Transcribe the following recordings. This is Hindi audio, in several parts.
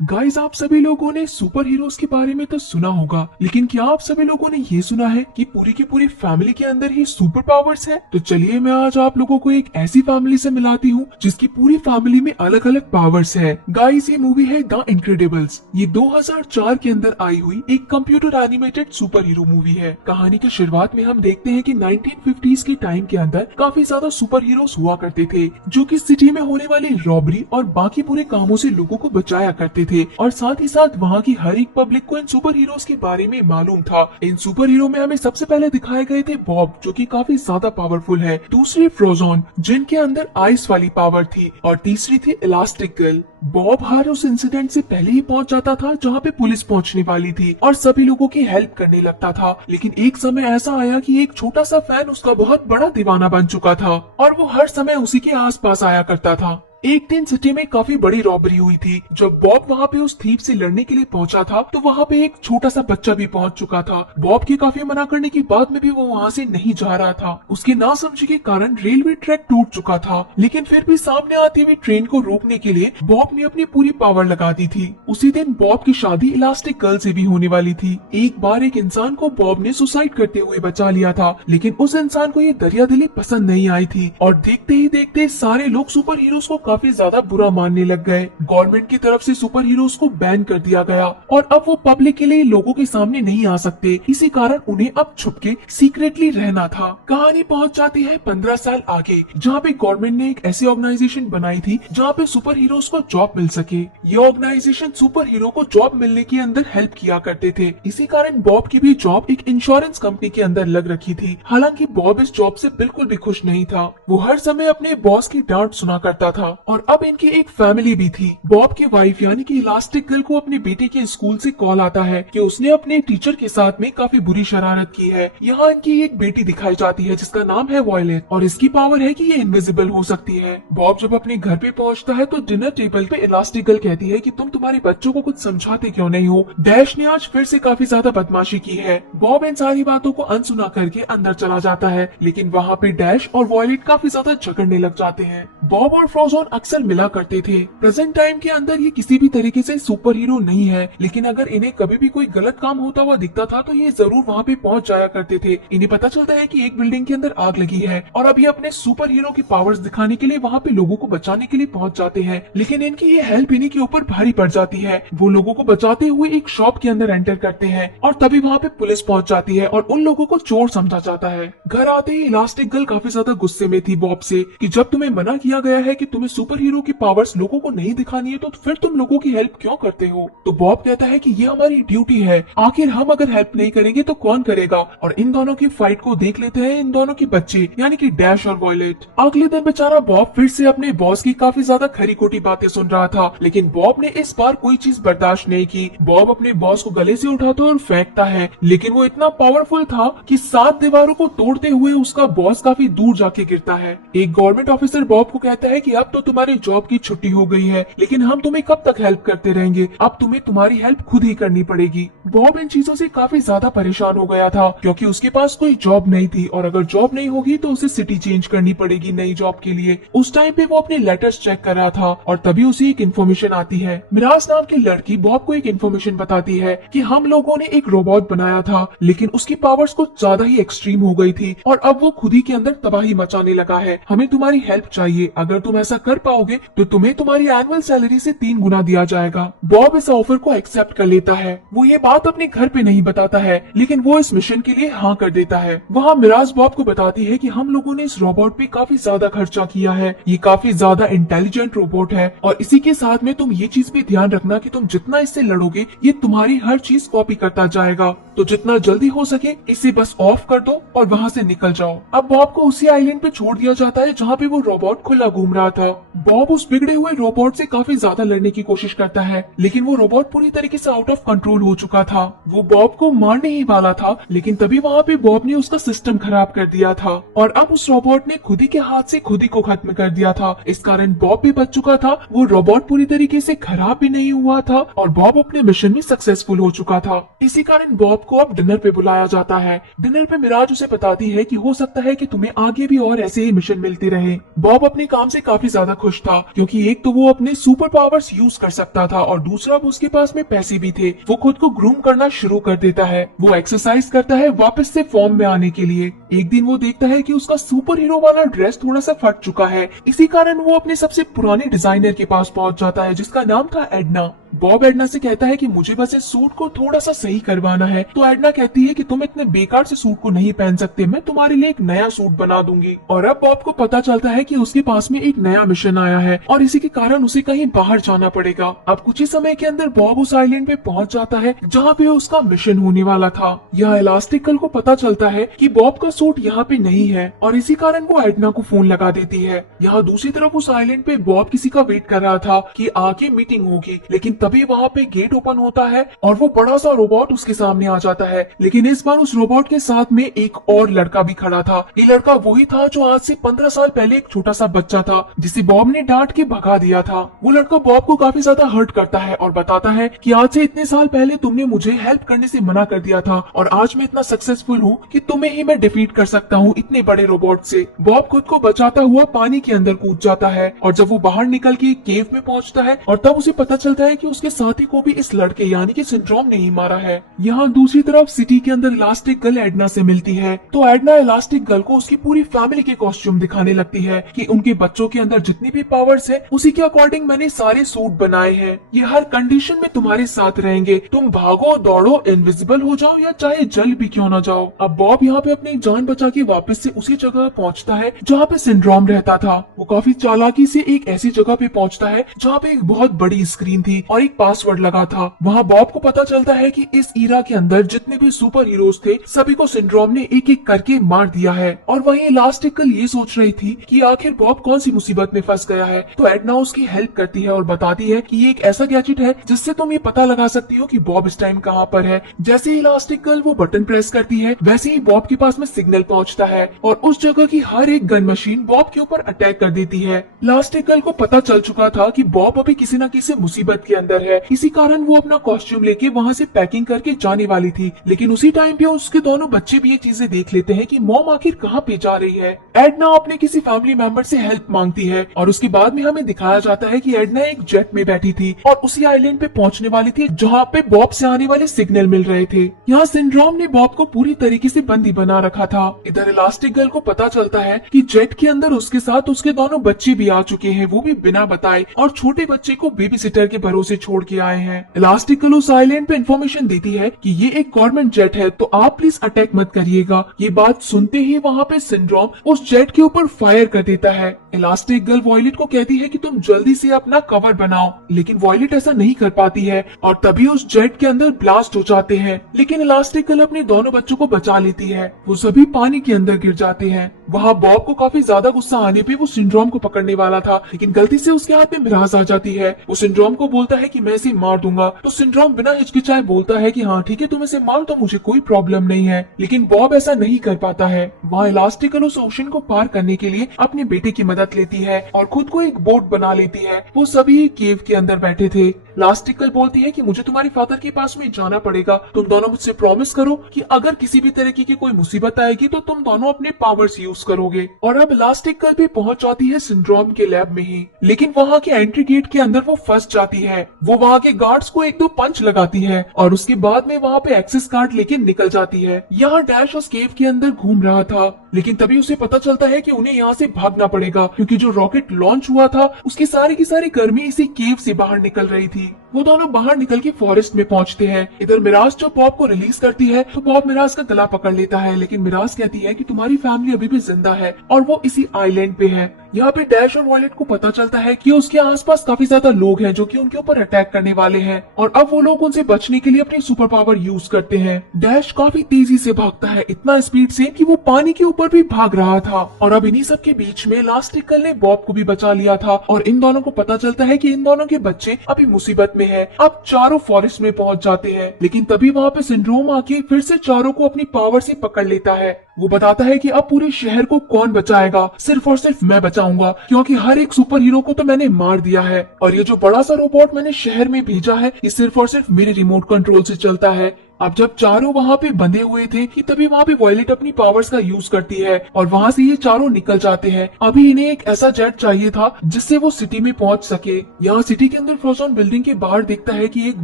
गाइस, आप सभी लोगों ने सुपर हीरोज के बारे में तो सुना होगा, लेकिन क्या आप सभी लोगों ने ये सुना है कि पूरी की पूरी फैमिली के अंदर ही सुपर पावर्स है? तो चलिए मैं आज आप लोगों को एक ऐसी फैमिली से मिलाती हूँ जिसकी पूरी फैमिली में अलग अलग पावर्स है। गाइस, ये मूवी है द इनक्रेडिबल्स। ये 2004 के अंदर आई हुई एक computer animated super hero movie है। कहानी की शुरुआत में हम देखते हैं कि 1950s के टाइम के अंदर काफी ज्यादा सुपर हीरोज हुआ करते थे, जो कि सिटी में होने वाली रॉबरी और बाकी पूरे कामों से लोगों को बचाया करते थे। और साथ ही साथ वहाँ की हर एक पब्लिक को इन सुपर हीरोज के बारे में मालूम था। इन सुपर हीरो में हमें सबसे पहले दिखाए गए थे बॉब, जो कि काफी ज्यादा पावरफुल है। दूसरी फ्रोजोन, जिनके अंदर आइस वाली पावर थी। और तीसरी थी इलास्टिक गर्ल। बॉब हर उस इंसिडेंट से पहले ही पहुंच जाता था जहाँ पे पुलिस पहुंचने वाली थी और सभी लोगों की हेल्प करने लगता था। लेकिन एक समय ऐसा आया कि एक छोटा सा फैन उसका बहुत बड़ा दीवाना बन चुका था और वो हर समय उसी के आसपास आया करता था। एक दिन सिटी में काफी बड़ी रॉबरी हुई थी। जब बॉब वहाँ पे उस थीप से लड़ने के लिए पहुंचा था तो वहाँ पे एक छोटा सा बच्चा भी पहुंच चुका था। बॉब के काफी मना करने के बाद में भी वो वहाँ से नहीं जा रहा था। उसके ना समझे के कारण रेलवे ट्रैक टूट चुका था, लेकिन फिर भी सामने आती हुई ट्रेन को रोकने के लिए बॉब ने अपनी पूरी पावर लगा दी थी। उसी दिन बॉब की शादी इलास्टिक गर्ल से भी होने वाली थी। एक बार एक इंसान को बॉब ने सुसाइड करते हुए बचा लिया था, लेकिन उस इंसान को ये दरियादिली पसंद नहीं आई थी और देखते ही देखते सारे लोग सुपर हीरोज को काफी ज्यादा बुरा मानने लग गए। गवर्नमेंट की तरफ से सुपर हीरोज को बैन कर दिया गया और अब वो पब्लिक के लिए लोगों के सामने नहीं आ सकते। इसी कारण उन्हें अब छुप के सीक्रेटली रहना था। कहानी पहुंच जाती है 15 साल आगे, जहाँ पे गवर्नमेंट ने एक ऐसी ऑर्गेनाइजेशन बनाई थी जहाँ पे सुपर हीरोज को जॉब मिल सके। ये ऑर्गेनाइजेशन सुपर हीरो को जॉब मिलने के अंदर हेल्प किया करते थे। इसी कारण बॉब की भी जॉब एक इंश्योरेंस कंपनी के अंदर लग रखी थी। हालांकि बॉब इस जॉब से बिल्कुल भी खुश नहीं था। वो हर समय अपने बॉस की डांट सुना करता था और अब इनकी एक फैमिली भी थी। बॉब की वाइफ यानी कि इलास्टिक गर्ल को अपने बेटे के स्कूल से कॉल आता है कि उसने अपने टीचर के साथ में काफी बुरी शरारत की है। यहाँ इनकी एक बेटी दिखाई जाती है जिसका नाम है वॉयलेट और इसकी पावर है कि ये इनविजिबल हो सकती है। बॉब जब अपने घर पे पहुँचता है तो डिनर टेबल पे इलास्टिक गर्ल कहती है कि तुम तुम्हारे बच्चों को कुछ समझाते क्यों नहीं हो? डैश ने आज फिर से काफी ज्यादा बदमाशी की है। बॉब इन सारी बातों को अनसुना करके अंदर चला जाता है, लेकिन वहाँ पे डैश और वॉयलेट काफी ज्यादा झगड़ने लग जाते हैं। बॉब और फ्रोजोन अक्सर मिला करते थे। प्रेजेंट टाइम के अंदर ये किसी भी तरीके से सुपर हीरो नहीं है, लेकिन अगर इन्हें कभी भी कोई गलत काम होता हुआ दिखता था तो ये जरूर वहाँ पे पहुँच जाया करते थे। इन्हें पता चलता है कि एक बिल्डिंग के अंदर आग लगी है और अब ये अपने सुपर हीरो की पावर्स दिखाने के लिए वहाँ पे लोगों को बचाने के लिए पहुँच जाते हैं, लेकिन इनकी ये हेल्प इन्हीं के ऊपर भारी पड़ जाती है। वो लोगों को बचाते हुए एक शॉप के अंदर एंटर करते हैं और तभी वहाँ पे पुलिस पहुँच जाती है और उन लोगों को चोर समझा जाता है। घर आते ही इलास्टिक गर्ल काफी ज्यादा गुस्से में थी बॉब से कि जब तुम्हें मना किया गया है कि तुम्हें सुपर हीरो की पावर्स लोगों को नहीं दिखानी है तो फिर तुम लोगों की हेल्प क्यों करते हो? तो बॉब कहता है कि ये हमारी ड्यूटी है, आखिर हम अगर हेल्प नहीं करेंगे तो कौन करेगा? और इन दोनों की फाइट को देख लेते हैं इन दोनों के बच्चे यानी कि डैश और वॉयलेट। अगले दिन बेचारा बॉब फिर से अपने बॉस की काफी ज्यादा खरी खोटी बातें सुन रहा था, लेकिन बॉब ने इस बार कोई चीज बर्दाश्त नहीं की। बॉब अपने बॉस को गले से उठाता और फेंकता है, लेकिन वो इतना पावरफुल था कि 7 दीवारों को तोड़ते हुए उसका बॉस काफी दूर जाके गिरता है। एक गवर्नमेंट ऑफिसर बॉब को कहता है कि अब तो तुम्हारी जॉब की छुट्टी हो गई है, लेकिन हम तुम्हें कब तक हेल्प करते रहेंगे? अब तुम्हें तुम्हारी हेल्प खुद ही करनी पड़ेगी। बॉब इन चीजों से काफी ज्यादा परेशान हो गया था क्योंकि उसके पास कोई जॉब नहीं थी और अगर जॉब नहीं होगी तो उसे सिटी चेंज करनी पड़ेगी नई जॉब के लिए। उस टाइम पे वो अपने लेटर्स चेक कर रहा था और तभी उसे एक इन्फॉर्मेशन आती है। मिराज नाम की लड़की बॉब को एक इन्फॉर्मेशन बताती है कि हम लोगों ने एक रोबोट बनाया था, लेकिन उसकी पावर्स कुछ ज्यादा ही एक्सट्रीम हो गई थी और अब वो खुद ही के अंदर तबाही मचाने लगा है। हमें तुम्हारी हेल्प चाहिए, अगर तुम ऐसा कर पाओगे तो तुम्हें तुम्हारी एनुअल सैलरी से 3 गुना दिया जाएगा। बॉब इस ऑफर को एक्सेप्ट कर लेता है। वो ये बात अपने घर पे नहीं बताता है, लेकिन वो इस मिशन के लिए हाँ कर देता है। वहाँ मिराज बॉब को बताती है कि हम लोगों ने इस रोबोट पे काफी ज्यादा खर्चा किया है, ये काफी ज्यादा इंटेलिजेंट रोबोट है और इसी के साथ में तुम ये चीज भी ध्यान रखना कि तुम जितना इससे लड़ोगे ये तुम्हारी हर चीज कॉपी करता जाएगा, तो जितना जल्दी हो सके इसे बस ऑफ कर दो और वहाँ से निकल जाओ। अब बॉब को उसी आइलैंड पे छोड़ दिया जाता है जहाँ पे वो रोबोट खुला घूम रहा था। बॉब उस बिगड़े हुए रोबोट से काफी ज्यादा लड़ने की कोशिश करता है, लेकिन वो रोबोट पूरी तरीके से आउट ऑफ कंट्रोल हो चुका था। वो बॉब को मारने ही वाला था, लेकिन तभी वहाँ पे बॉब ने उसका सिस्टम खराब कर दिया था और अब उस रोबोट ने खुद ही के हाथ से खुद ही को खत्म कर दिया था। इस कारण बॉब भी बच चुका था, वो रोबोट पूरी तरीके से खराब भी नहीं हुआ था और बॉब अपने मिशन में सक्सेसफुल हो चुका था। इसी कारण बॉब को अब डिनर पे बुलाया जाता है। डिनर पे मिराज उसे बताती है कि हो सकता है कि तुम्हें आगे भी और ऐसे ही मिशन मिलते रहे। बॉब अपने काम से काफी ज्यादा खुश था, क्योंकि एक तो वो अपने सुपर पावर्स यूज कर सकता था और दूसरा वो उसके पास में पैसे भी थे। वो खुद को ग्रूम करना शुरू कर देता है। वो एक्सरसाइज करता है वापस से फॉर्म में आने के लिए। एक दिन वो देखता है कि उसका सुपर हीरो वाला ड्रेस थोड़ा सा फट चुका है। इसी कारण वो अपने सबसे पुराने डिजाइनर के पास पहुंच जाता है, जिसका नाम था एडना। बॉब एडना से कहता है कि मुझे बस इस सूट को थोड़ा सा सही करवाना है। तो एडना कहती है कि तुम इतने बेकार से सूट को नहीं पहन सकते, मैं तुम्हारे लिए एक नया सूट बना दूंगी। और अब बॉब को पता चलता है कि उसके पास में एक नया मिशन आया है और इसी के कारण उसे कहीं बाहर जाना पड़ेगा। अब कुछ ही समय के अंदर बॉब उस आइलैंड पे पहुंच जाता है जहाँ पे उसका मिशन होने वाला था। यह इलास्टिक गर्ल को पता चलता है कि बॉब का सूट यहाँ पे नहीं है और इसी कारण वो एडना को फोन लगा देती है। यहाँ दूसरी तरफ उस आइलैंड पे बॉब किसी का वेट कर रहा था कि आके मीटिंग होगी, लेकिन तभी वहाँ पे गेट ओपन होता है और वो बड़ा सा रोबोट उसके सामने आ जाता है। लेकिन इस बार उस रोबोट के साथ में एक और लड़का भी खड़ा था। ये लड़का वही था जो आज से 15 साल पहले एक छोटा सा बच्चा था जिसे बॉब ने डांट के भगा दिया था। वो लड़का बॉब को काफी ज्यादा हर्ट करता है और बताता है कि आज से इतने साल पहले तुमने मुझे हेल्प करने से मना कर दिया था और आज मैं इतना सक्सेसफुल हूँ कि तुम्हें ही मैं डिफीट कर सकता हूँ इतने बड़े रोबोट से। बॉब खुद को बचाता हुआ पानी के अंदर कूद जाता है और जब वो बाहर निकल के एक केव में पहुंचता है और तब उसे पता चलता है कि उसके साथी को भी इस लड़के यानी कि सिंड्रोम ने ही मारा है। यहाँ दूसरी तरफ सिटी के अंदर इलास्टिक गर्ल एडना से मिलती है तो एडना इलास्टिक गर्ल को उसकी पूरी फैमिली के कॉस्ट्यूम दिखाने लगती है कि उनके बच्चों के अंदर जितनी भी पावर्स है उसी के अकॉर्डिंग मैंने सारे सूट बनाए हैं। ये हर कंडीशन में तुम्हारे साथ रहेंगे, तुम भागो दौड़ो इनविजिबल हो जाओ या चाहे जल भी क्यों ना जाओ। अब बॉब यहाँ पे अपनी जान बचा के वापस से उसी जगह पहुँचता है जहाँ पे सिंड्रोम रहता था। वो काफी चालाकी से एक ऐसी जगह पे पहुँचता है जहाँ पे एक बहुत बड़ी स्क्रीन थी और एक पासवर्ड लगा था। वहाँ बॉब को पता चलता है कि इस ईरा के अंदर जितने भी सुपर हीरोज थे सभी को सिंड्रोम ने एक एक करके मार दिया है। और वहीं इलास्टिक गर्ल ये सोच रही थी कि आखिर बॉब कौन सी मुसीबत में फंस गया है। तो एडना उसकी हेल्प करती है और बताती है कि ये एक ऐसा गैजेट है जिससे तुम ये पता लगा सकती हो कि बॉब इस टाइम कहाँ पर है। जैसे ही इलास्टिक गर्ल वो बटन प्रेस करती है वैसे ही बॉब के पास में सिग्नल पहुँचता है और उस जगह की हर एक गन मशीन बॉब के ऊपर अटैक कर देती है। इलास्टिक गर्ल को पता चल चुका था कि बॉब अभी किसी न किसी मुसीबत के अंदर है, इसी कारण वो अपना कॉस्ट्यूम लेके वहाँ से पैकिंग करके जाने वाली थी। लेकिन उसी टाइम पे उसके दोनों बच्चे भी ये चीजें देख लेते हैं कि मॉम आखिर कहाँ पे जा रही है। एडना अपने किसी फैमिली मेंबर से हेल्प मांगती है और उसके बाद में हमें दिखाया जाता है कि एडना एक जेट में बैठी थी और उसी आइलैंड पे पहुंचने वाली थी जहाँ पे बॉब से आने वाले सिग्नल मिल रहे थे। यहाँ सिंड्रोम ने बॉब को पूरी तरीके से बंदी बना रखा था। इधर इलास्टिक गर्ल को पता चलता है कि जेट के अंदर उसके साथ उसके दोनों बच्चे भी आ चुके हैं, वो भी बिना बताए, और छोटे बच्चे को बेबी सिटर के भरोसे छोड़ के आए हैं। इलास्टिक गर्ल उस आइलैंड पे इन्फॉर्मेशन देती है कि ये एक गवर्नमेंट जेट है तो आप प्लीज अटैक मत करिएगा। ये बात सुनते ही वहाँ पे सिंड्रोम उस जेट के ऊपर फायर कर देता है। इलास्टिक गर्ल वॉयलेट को कहती है कि तुम जल्दी से अपना कवर बनाओ, लेकिन वॉयलेट ऐसा नहीं कर पाती है और तभी उस जेट के अंदर ब्लास्ट हो जाते हैं। लेकिन इलास्टिक गर्ल अपने दोनों बच्चों को बचा लेती है, वो सभी पानी के अंदर गिर जाते हैं। वहाँ बॉब को काफी ज्यादा गुस्सा आने पे वो सिंड्रोम को पकड़ने वाला था, लेकिन गलती से उसके हाथ में मिराज आ जाती है। वो सिंड्रोम को बोलता है कि मैं इसे मार दूंगा, तो सिंड्रोम बिना हिचकिचाए बोलता है कि हाँ ठीक है तुम इसे मार तो मुझे कोई प्रॉब्लम नहीं है। लेकिन बॉब ऐसा नहीं कर पाता है। वहाँ इलास्टिक गर्ल उस ओशन को पार करने के लिए अपने बेटे की मदद लेती है और खुद को एक बोट बना लेती है। वो सभी केव के अंदर बैठे थे। इलास्टिक गर्ल बोलती है कि मुझे तुम्हारे फादर के पास में जाना पड़ेगा, तुम दोनों मुझसे प्रॉमिस करो कि अगर किसी भी तरीके की कोई मुसीबत आएगी तो तुम दोनों अपने पावर्स यूज करोगे। और अब इलास्टिक गर्ल भी पहुंच जाती है सिंड्रोम के लैब में ही, लेकिन वहाँ के एंट्री गेट के अंदर वो फंस जाती है। वो वहाँ के गार्ड्स को एक दो पंच लगाती है और उसके बाद में वहाँ पे एक्सेस कार्ड लेके निकल जाती है। यहाँ डैश उस केव के अंदर घूम रहा था, लेकिन तभी उसे पता चलता है कि उन्हें यहाँ से भागना पड़ेगा, क्योंकि जो रॉकेट लॉन्च हुआ था उसकी सारी की सारी गर्मी इसी केव से बाहर निकल रही थी। वो दोनों बाहर निकल के फॉरेस्ट में पहुंचते हैं। इधर मिराज जो बॉब को रिलीज करती है तो बॉब मिराज का गला पकड़ लेता है, लेकिन मिराज कहती है कि तुम्हारी फैमिली अभी भी जिंदा है और वो इसी आइलैंड पे है। यहाँ पे डैश और वॉयलेट को पता चलता है कि उसके आसपास काफी ज्यादा लोग हैं जो कि उनके ऊपर अटैक करने वाले हैं और अब वो लोग उनसे बचने के लिए अपनी सुपर पावर यूज करते हैं। डैश काफी तेजी से भागता है, इतना स्पीड से कि वो पानी के ऊपर भी भाग रहा था। और अब इन्हीं सब के बीच में इलास्टिक गर्ल ने बॉब को भी बचा लिया था और इन दोनों को पता चलता है कि इन दोनों के बच्चे अभी मुसीबत में है। अब चारों फॉरेस्ट में पहुंच जाते हैं, लेकिन तभी वहाँ पे सिंड्रोम आके फिर से चारों को अपनी पावर से पकड़ लेता है। वो बताता है कि अब पूरे शहर को कौन बचाएगा, सिर्फ और सिर्फ मैं बचाऊंगा, क्योंकि हर एक सुपर हीरो को तो मैंने मार दिया है और ये जो बड़ा सा रोबोट मैंने शहर में भेजा है ये सिर्फ और सिर्फ मेरे रिमोट कंट्रोल से चलता है। अब जब चारों वहाँ पे बंधे हुए थे कि तभी वहाँ पे वॉयलेट अपनी पावर्स का यूज करती है और वहाँ से ये चारों निकल जाते हैं। अभी इन्हें एक ऐसा जेट चाहिए था जिससे वो सिटी में पहुँच सके। यहाँ सिटी के अंदर फ्रोजन बिल्डिंग के बाहर दिखता है कि एक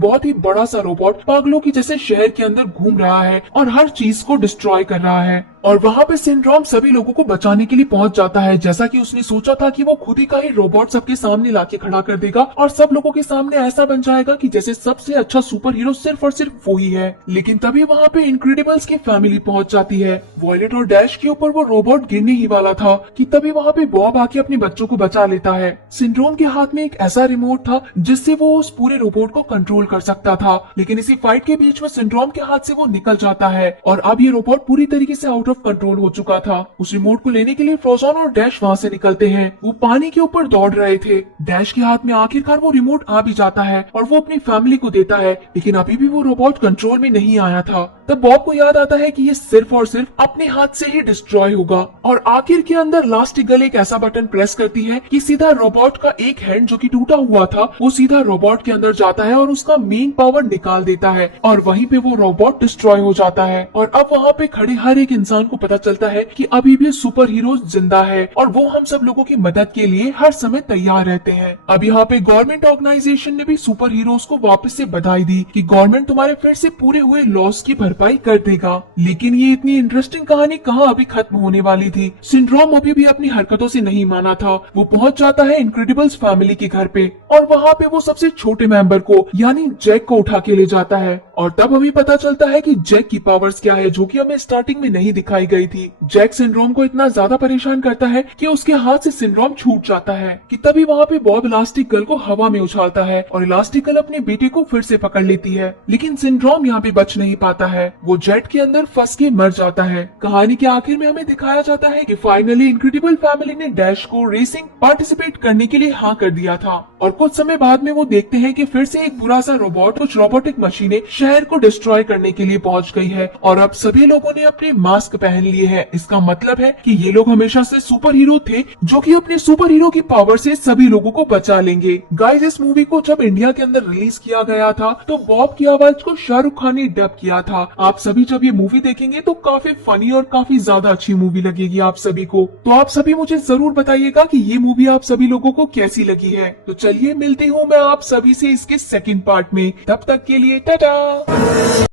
बहुत ही बड़ा सा रोबोट पागलों की जैसे शहर के अंदर घूम रहा है और हर चीज को डिस्ट्रॉय कर रहा है। और वहाँ पे सिंड्रोम सभी लोगों को बचाने के लिए पहुंच जाता है, जैसा कि उसने सोचा था कि वो खुद ही का ही रोबोट सबके सामने लाके खड़ा कर देगा और सब लोगों के सामने ऐसा बन जाएगा कि जैसे सबसे अच्छा सुपर हीरो सिर्फ और सिर्फ वो ही है। लेकिन तभी वहाँ पे इनक्रेडिबल्स की फैमिली पहुंच जाती है। वॉयलेट और डैश के ऊपर वो रोबोट गिरने ही वाला था कि तभी वहाँ पे बॉब आके अपने बच्चों को बचा लेता है। सिंड्रोम के हाथ में एक ऐसा रिमोट था जिससे वो उस पूरे रोबोट को कंट्रोल कर सकता था, लेकिन इसी फाइट के बीच में सिंड्रोम के हाथ से वो निकल जाता है और अब ये रोबोट पूरी तरीके से आउट ऑफ कंट्रोल हो चुका था। उस रिमोट को लेने के लिए फ्रोजन और डैश वहाँ से निकलते हैं। वो पानी के ऊपर दौड़ रहे थे। डैश के हाथ में आखिरकार वो रिमोट आ भी जाता है और वो अपनी फैमिली को देता है, लेकिन अभी भी वो रोबोट कंट्रोल में नहीं आया था। तब बॉब को याद आता है कि ये सिर्फ और सिर्फ अपने हाथ से ही डिस्ट्रॉय होगा और आखिर के अंदर लास्टिगल एक ऐसा बटन प्रेस करती है कि सीधा रोबोट का एक हैंड जो कि टूटा हुआ था वो सीधा रोबोट के अंदर जाता है और उसका मेन पावर निकाल देता है और वहीं पे वो रोबोट डिस्ट्रॉय हो जाता है। और अब वहाँ पे खड़े हर एक इंसान को पता चलता है कि अभी भी सुपर हीरो जिंदा है और वो हम सब लोगों की मदद के लिए हर समय तैयार रहते हैं। अब यहाँ पे गवर्नमेंट ऑर्गेनाइजेशन ने भी सुपर हीरोज को वापस से बधाई दी कि गवर्नमेंट तुम्हारे फिर से पूरे हुए लॉस की भरपाई कर देगा। लेकिन ये इतनी इंटरेस्टिंग कहानी कहाँ अभी खत्म होने वाली थी। सिंड्रोम अभी भी अपनी हरकतों से नहीं माना था। वो पहुंच जाता है इनक्रेडिबल्स फैमिली के घर पे और वहाँ पे वो सबसे छोटे मेंबर को यानी जैक को उठा के ले जाता है और तब हमें पता चलता है कि जैक की पावर्स क्या है, जो कि हमें स्टार्टिंग में नहीं दिखाई गई थी। जैक सिंड्रोम को इतना ज्यादा परेशान करता है कि उसके हाथ से सिंड्रोम छूट जाता है कि तभी वहाँ पे बॉब इलास्टिक गर्ल को हवा में उछालता है और इलास्टिक गर्ल अपने बेटे को फिर से पकड़ लेती है, लेकिन सिंड्रोम यहाँ पे बच नहीं पाता है। वो जेट के अंदर फंस के मर जाता है। कहानी के आखिर में हमें दिखाया जाता है कि फाइनली इनक्रेडिबल फैमिली ने डैश को रेसिंग पार्टिसिपेट करने के लिए हाँ कर दिया था और कुछ समय बाद में वो देखते हैं कि फिर से एक बुरा सा रोबोट कुछ रोबोटिक मशीनें शहर को डिस्ट्रॉय करने के लिए पहुंच गई है और अब सभी लोगों ने अपने मास्क पहन लिए हैं। इसका मतलब है कि ये लोग हमेशा से सुपर हीरो थे जो कि अपने सुपर हीरो की पावर से सभी लोगों को बचा लेंगे। गाइस, इस मूवी को जब इंडिया के अंदर रिलीज किया गया था तो बॉब की आवाज को शाहरुख खान ने डब किया था। आप सभी जब ये मूवी देखेंगे तो काफी फनी और काफी ज्यादा अच्छी मूवी लगेगी आप सभी को। तो आप सभी मुझे जरूर बताइएगा कि ये मूवी आप सभी लोगों को कैसी लगी है। तो चलिए मिलती हूँ मैं आप सभी से इसके सेकंड पार्ट में। तब तक के लिए टाटा।